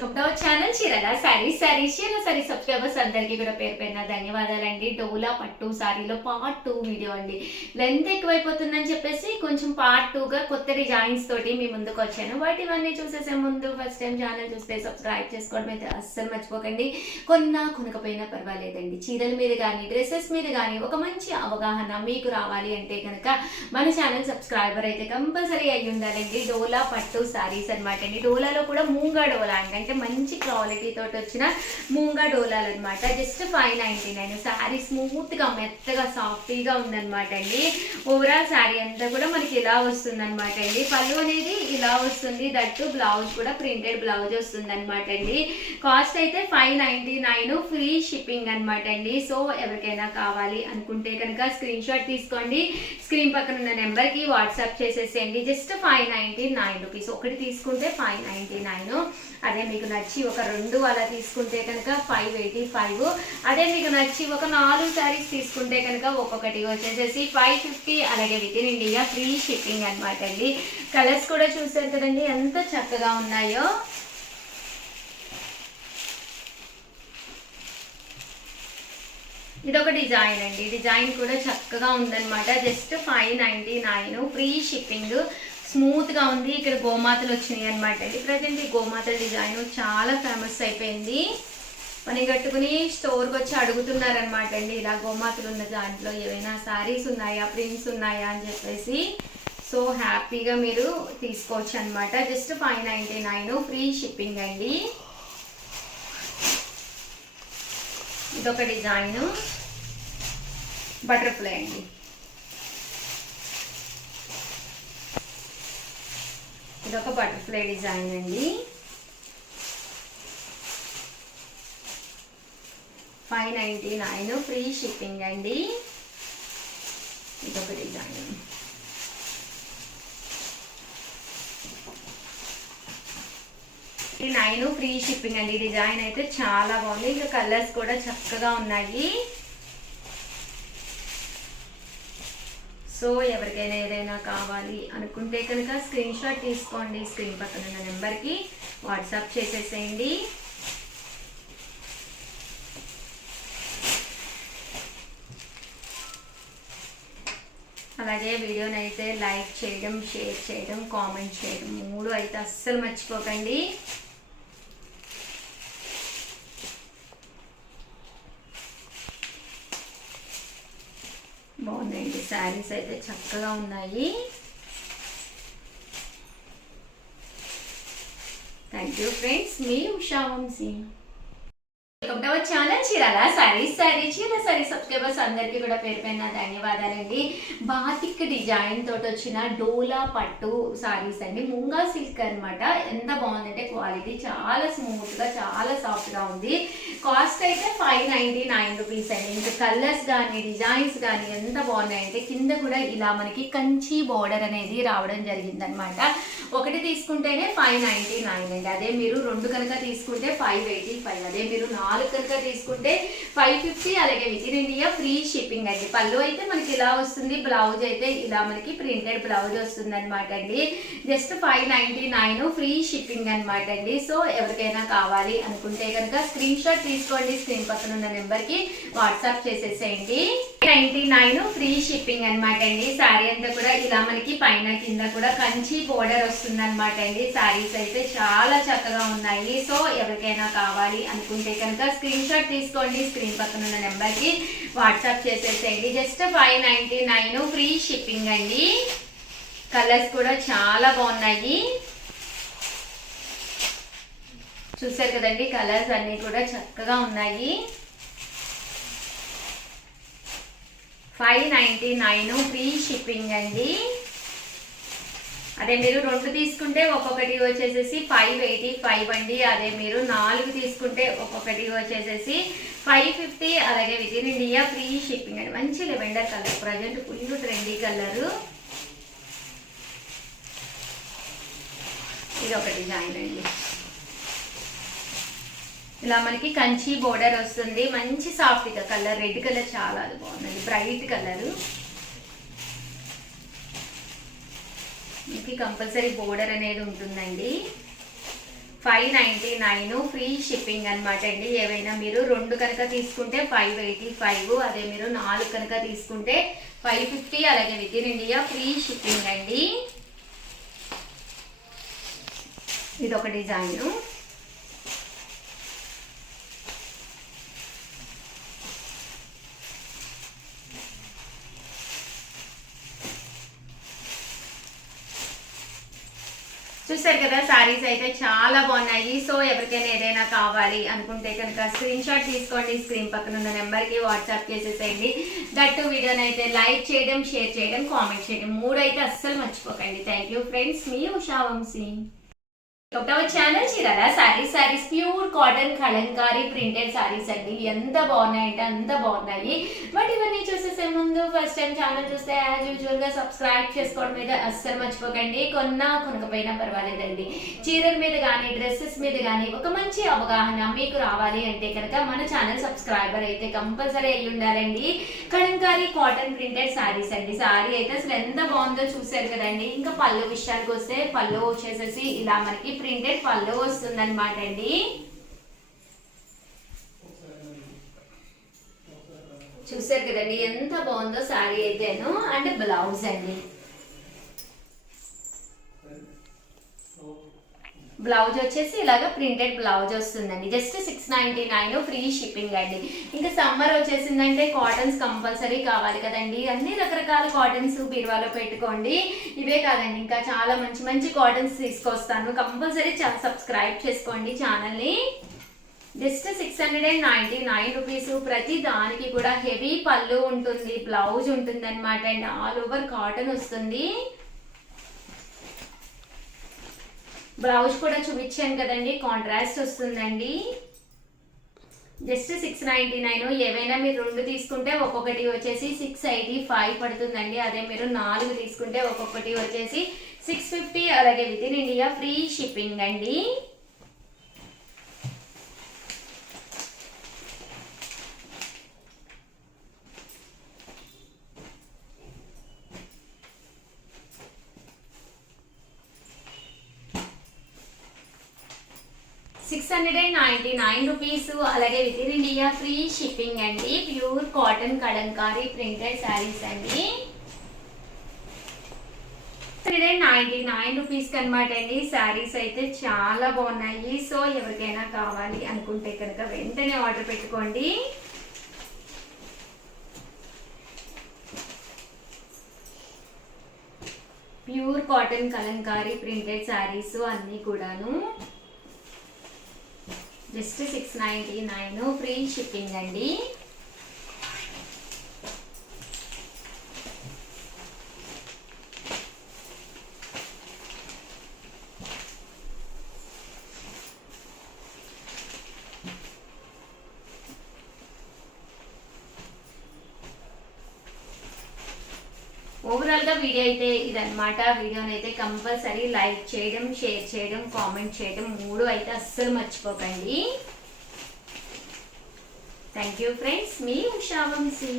Channel చీరల saris subscribers అందరికీ కూడా పేరు పేరున ధన్యవాదాలండి. డోలా పట్టు సారీలో పార్ట్ 2 వీడియో అండి. లెంత్ ఎక్కువైపోతుందని చెప్పేసి కొంచెం పార్ట్ 2గా కొత్త డిజైన్స్ తోటి మీ ముందుకు వచ్చాను. వాటి ఇవన్నీ చూసేసే ముందు ఫస్ట్ టైం ఛానల్ చూస్తే సబ్స్క్రైబ్ చేసుకోవడం అయితే అస్సలు మర్చిపోకండి. కొనకపోయినా పర్వాలేదండి, చీరల మీద కానీ డ్రెస్సెస్ మీద కానీ ఒక మంచి అవగాహన మీకు రావాలి అంటే కనుక మన ఛానల్ సబ్స్క్రైబర్ అయితే కంపల్సరీ అయ్యి ఉండాలండి. డోలా పట్టు సారీస్ అనమాట అండి. డోలాలో కూడా మూంగా డోలా అంటే మంచి క్వాలిటీ తోటి వచ్చిన మూంగా డోలాలు అనమాట. జస్ట్ 599. శారీ స్మూత్ గా మెత్తగా సాఫ్టీగా ఉందన్నమాట అండి. ఓవరాల్ శారీ అంతా కూడా మనకి ఇలా వస్తుంది అనమాట అండి. పళ్ళు అనేది ఇలా వస్తుంది, దట్టు బ్లౌజ్ కూడా ప్రింటెడ్ బ్లౌజ్ వస్తుంది అనమాట అండి. కాస్ట్ అయితే 599, ఫ్రీ షిప్పింగ్ అనమాట అండి. సో ఎవరికైనా కావాలి అనుకుంటే కనుక స్క్రీన్ షాట్ తీసుకోండి, స్క్రీన్ పక్కన ఉన్న నెంబర్ కి వాట్సాప్ చేసేసేయండి. Just 599 rupees. ఒకటి తీసుకుంటే 599. అదే మీకు నచ్చి ఒక 2 అలా తీసుకుంటే కనుక 585. అదే మీకు నచ్చి ఒక 4 శారీస్ తీసుకుంటే కనుక ఒక్కొక్కటి వచ్చేసేసి 550. అలాగే within India free shipping అనమాట అండి. కలర్స్ కూడా చూసారు కదండి ఎంత చక్కగా ఉన్నాయో. ఇదొక డిజైన్ అండి. డిజైన్ కూడా చక్కగా ఉందన్నమాట. Just 599, free shipping. స్మూత్ గా ఉంది. ఇక్కడ గోమాతలు వచ్చినాయి అనమాట అండి. ప్రజెంట్ ఈ గోమాతల డిజైన్ చాలా ఫేమస్ అయిపోయింది. పని కట్టుకుని స్టోర్కి వచ్చి అడుగుతున్నారనమాట అండి. ఇలా గోమాతలు ఉన్న దాంట్లో ఏవైనా శారీస్ ఉన్నాయా, ప్రింట్స్ ఉన్నాయా అని చెప్పేసి. సో హ్యాపీగా మీరు తీసుకోవచ్చు అనమాట. జస్ట్ 599, ఫ్రీ షిప్పింగ్ అండి. ఇదొక డిజైన్ బటర్ఫ్లై అండి. ఇదొక బటర్ఫ్లై డిజైన్ అండి. 599, ఫ్రీ షిప్పింగ్ అండి. ఇదొక డిజైన్. ఈ 9 ఫ్రీ షిప్పింగ్ అండి. డిజైన్ అయితే చాలా బాగుంది. ఇంకా కలర్స్ కూడా చక్కగా ఉన్నాయి. సో ఎవరికైనా ఏదైనా కావాలి అనుకుంటే కనుక స్క్రీన్ షాట్ తీసుకోండి, స్క్రీన్ పక్కన ఉన్న నెంబర్కి వాట్సాప్ చేసేసేయండి. అలాగే వీడియోని అయితే లైక్ చేయడం, షేర్ చేయడం, కామెంట్ చేయడం 3 అయితే అస్సలు మర్చిపోకండి. బాగున్నాయండి శారీస్ అయితే చక్కగా ఉన్నాయి. Thank you friends. మీ Usha Vamsi. Welcome to our channel చీరల సారీ సబ్స్క్రైబర్స్ అందరికీ కూడా పేరు పైన ధన్యవాదాలండి. బాతిక్ డిజైన్ తోటి వచ్చిన డోలా పట్టు సారీస్ అండి. ముంగా సిల్క్ అనమాట. ఎంత బాగుందంటే క్వాలిటీ చాలా స్మూత్ గా చాలా సాఫ్ట్ గా ఉంది. కాస్ట్ అయితే 599 రూపీస్ అండి. ఇంకా కలర్స్ కానీ డిజైన్స్ కానీ ఎంత బాగున్నాయంటే కింద కూడా ఇలా మనకి కంచి బోర్డర్ అనేది రావడం జరిగింది అనమాట. ఒకటి తీసుకుంటేనే 599 అండి. అదే మీరు 2 కనుక తీసుకుంటే 585. అదే మీరు 4 కనుక తీసుకుంటే 550. అలాగే within India free shipping అండి. పళ్ళు అయితే మనకి ఇలా వస్తుంది, బ్లౌజ్ అయితే ఇలా మనకి ప్రింటెడ్ బ్లౌజ్ వస్తుంది అనమాట అండి. జస్ట్ 599, ఫ్రీ షిప్పింగ్ అనమాట అండి. సో ఎవరికైనా కావాలి అనుకుంటే కనుక స్క్రీన్ షాట్ తీసుకోండి, స్క్రీన్ పక్కన ఉన్న నెంబర్ కి వాట్సాప్ చేసేసేయండి. 99, ఫ్రీ షిప్పింగ్ అనమాట అండి. శారీ అంతా కూడా ఇలా మనకి పైన కింద కూడా కంచి బోర్డర్ వస్తుంది అనమాట అండి. శారీస్ అయితే చాలా చక్కగా ఉన్నాయి. సో ఎవరికైనా కావాలి అనుకుంటే కనుక స్క్రీన్ షాట్ తీసుకోండి, స్క్రీన్ పక్కన ఉన్న నెంబర్ కి వాట్సాప్ చేసేసేయండి. జస్ట్ 599, ఫ్రీ షిప్పింగ్ అండి. కలర్స్ కూడా చాలా బాగున్నాయి. చూసారు కదండి కలర్స్ అన్ని కూడా చక్కగా ఉన్నాయి. 599, ఫ్రీ షిప్పింగ్ అండి. అదే మీరు 2 తీసుకుంటే ఒక్కొక్కటి వచ్చేసేసి 585 అండి. అదే మీరు 4 తీసుకుంటే ఒక్కొక్కటి వచ్చేసేసి 550. అలాగే within India free shipping అండి. మంచి lavender colour, present full trendy colour. ఇది ఒక డిజైన్ అండి. ఇలా మనకి కంచి బోర్డర్ వస్తుంది. మంచి సాఫ్ట్ కలర్, రెడ్ కలర్ చాలా బాగుందండి, బ్రైట్ కలరు. మీకు కంపల్సరీ బోర్డర్ అనేది ఉంటుందండి. 599 ఫ్రీ షిప్పింగ్ అనమాట అండి. ఏవైనా మీరు 2 కనుక తీసుకుంటే 585, అదే మీరు 4 కనుక తీసుకుంటే 550, అలాగే within India free shipping అండి. ఇదొక డిజైన్. చూసారు కదా, సారీస్ అయితే చాలా బాగున్నాయి. సో ఎవరికైనా ఏదైనా కావాలి అనుకుంటే కనుక స్క్రీన్ షాట్ తీసుకోండి, స్క్రీన్ పక్కన ఉన్న నెంబర్కి వాట్సాప్ చేసేసేయండి. దట్టు వీడియోని అయితే లైక్ చేయడం, షేర్ చేయడం, కామెంట్ చేయడం 3 అయితే అస్సలు మర్చిపోకండి. థ్యాంక్ యూ ఫ్రెండ్స్, మీ ఉషా వంశీ. ఒకటవ channel Chirala saris pure cotton Kalamkari printed saris అండి. ఎంత బాగున్నాయంటే అంత బాగున్నాయి. బట్ ఇవన్నీ చూసేసే ముందు ఫస్ట్ టైం ఛానల్ చూస్తే యాజ్ యూజువల్ గా సబ్స్క్రైబ్ చేసుకోవడం మీద అస్సలు మర్చిపోకండి. కొనకపోయినా పర్వాలేదండి. చీరల మీద కానీ డ్రెస్సెస్ మీద కానీ ఒక మంచి అవగాహన మీకు రావాలి అంటే కనుక మన ఛానల్ సబ్స్క్రైబర్ అయితే కంపల్సరీ అయ్యి ఉండాలండి. కలంకారీ కాటన్ ప్రింటెడ్ సారీస్ అండి. సారీ అయితే అసలు ఎంత బాగుందో చూసారు కదండి. ఇంకా పళ్ళు విషయానికి వస్తే పళ్ళు వచ్చేసేసి ఇలా మనకి ప్రింటెడ్ పళ్ళు వస్తుంది అనమాట అండి. చూసారు కదండి ఎంత బాగుందో సారీ అయితేను. అంటే బ్లౌజ్ అండి, బ్లౌజ్ వచ్చేసి ఇలాగ ప్రింటెడ్ బ్లౌజ్ వస్తుందండి. జస్ట్ 699 ఫ్రీ షిప్పింగ్ అండి. ఇంకా సమ్మర్ వచ్చేసిందంటే కాటన్స్ కంపల్సరీ కావాలి కదండి. అన్ని రకరకాల కాటన్స్ బీరువాలో పెట్టుకోండి. ఇవే కాదండి, ఇంకా చాలా మంచి మంచి కాటన్స్ తీసుకొస్తాను. కంపల్సరీ సబ్స్క్రైబ్ చేసుకోండి ఛానల్ని. Just 699 rupees. ప్రతి దానికి కూడా హెవీ పళ్ళు ఉంటుంది, బ్లౌజ్ ఉంటుంది అనమాట అండి. ఆల్ ఓవర్ కాటన్ వస్తుంది. బ్లౌజ్ కూడా చూపించాను కదండి, కాంట్రాస్ట్ వస్తుందండి. జస్ట్ 699. ఏవైనా మీరు 2 తీసుకుంటే ఒక్కొక్కటి వచ్చేసి 685 పడుతుందండి. అదే మీరు 4 తీసుకుంటే ఒక్కొక్కటి వచ్చేసి 650, అలాగే within India free shipping అండి. ₹699, అలాగే within India free shipping అండి. Pure cotton Kalamkari printed sarees అండి. ₹699 అనమాట అండి. శారీస్ అయితే చాలా బాగున్నాయి. సో ఎవరికైనా కావాలి అనుకుంటే కనుక వెంటనే ఆర్డర్ పెట్టుకోండి. Pure cotton Kalamkari printed saris అన్నీ కూడాను జస్ట్ 699 ఫ్రీ షిప్పింగ్ అండి. ఓవరాల్ గా వీడియో అయితే ఇదన్నమాట. వీడియోని అయితే కంపల్సరీ లైక్ చేయడం, షేర్ చేయడం, కామెంట్ చేయడం 3 అయితే అస్సలు మర్చిపోకండి. థ్యాంక్ యూ ఫ్రెండ్స్, మీ ఉషా వంశీ.